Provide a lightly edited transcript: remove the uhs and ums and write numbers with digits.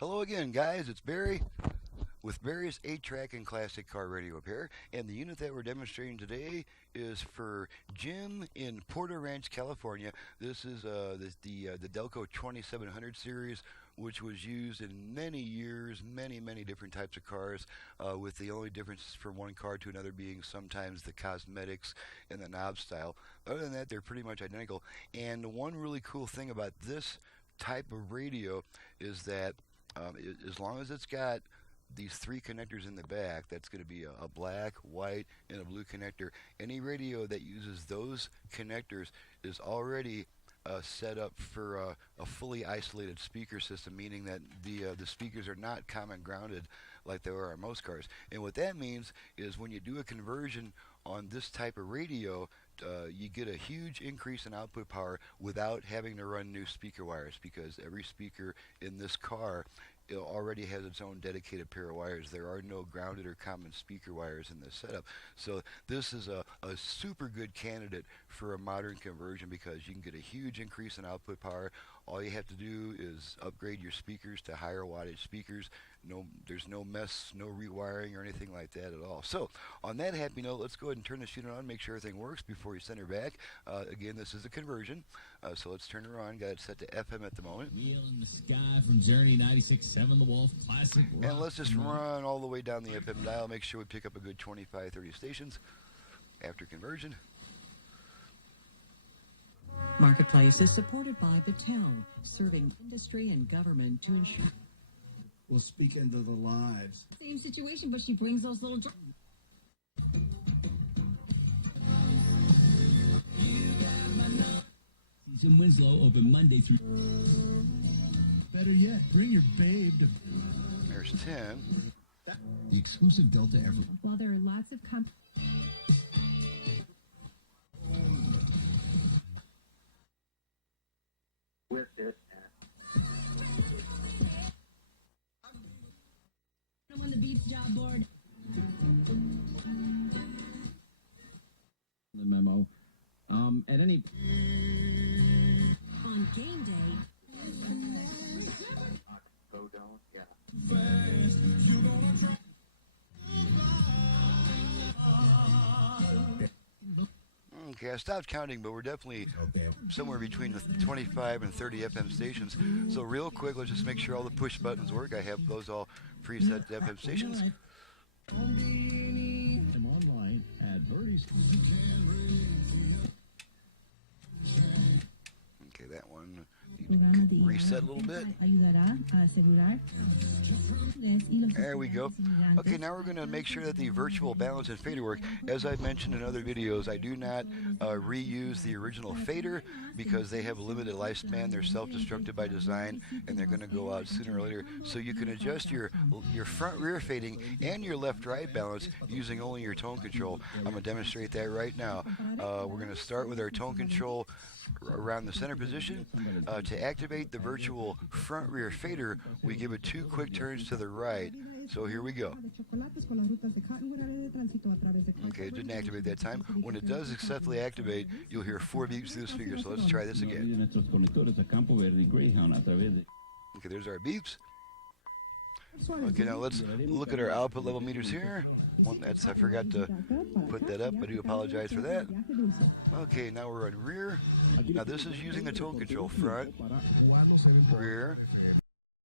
Hello again, guys. It's Barry with Barry's 8-track and classic car radio repair. And the unit that we're demonstrating today is for Jim in Porter Ranch, California. This is the Delco 2700 series, which was used in many years, many different types of cars, with the only difference from one car to another being sometimes the cosmetics and the knob style. Other than that, they're pretty much identical. And one really cool thing about this type of radio is that as long as it's got these three connectors in the back, that's going to be a black, white, and a blue connector. Any radio that uses those connectors is already set up for a fully isolated speaker system, meaning that the speakers are not common grounded like they are on most cars. And what that means is when you do a conversion on this type of radio, you get a huge increase in output power without having to run new speaker wires, because every speaker in this car already has its own dedicated pair of wires. There are no grounded or common speaker wires in this setup. So this is a super good candidate for a modern conversion, because you can get a huge increase in output power. All you have to do is upgrade your speakers to higher wattage speakers. There's no mess, no rewiring or anything like that at all. So on that happy note, let's go ahead and turn this unit on, make sure everything works before you send her back. Again, this is a conversion, so let's turn her on. Got it set to FM at the moment. Wheel in the Sky from Journey 96.7 The Wolf Classic Rock. And let's just run all the way down the FM dial, make sure we pick up a good 25-30 stations after conversion. Marketplace is supported by Battelle, serving industry and government to ensure. Will speak into the lives. Same situation, but she brings those little. Season Winslow open Monday through. Better yet, bring your babe to. There's 10. The exclusive Delta Ever. While there are lots of with this. I'm on the Beats job board. The memo. At any. On game day. Go down, yeah. Okay, I stopped counting, but we're definitely somewhere between the 25 and 30 FM stations. So real quick, let's just make sure all the push buttons work. I have those all preset to FM stations. I'm online at Birdie's. Okay, that one reset a little bit. There we go. Okay, now we're going to make sure that the virtual balance and fader work. As I've mentioned in other videos, I do not reuse the original fader because they have a limited lifespan. They're self-destructive by design, and they're going to go out sooner or later. So you can adjust your front-rear fading and your left-right balance using only your tone control. I'm going to demonstrate that right now. We're going to start with our tone control around the center position. To activate the virtual front-rear fader, we give it 2 quick turns to the right. So here we go. Okay, it didn't activate that time. When it does successfully activate, you'll hear 4 beeps through the speaker. So let's try this again. Okay, there's our beeps. Okay, now let's look at our output level meters here. I forgot to put that up. I do apologize for that. Okay, now we're on rear. Now this is using the tone control. Front, rear,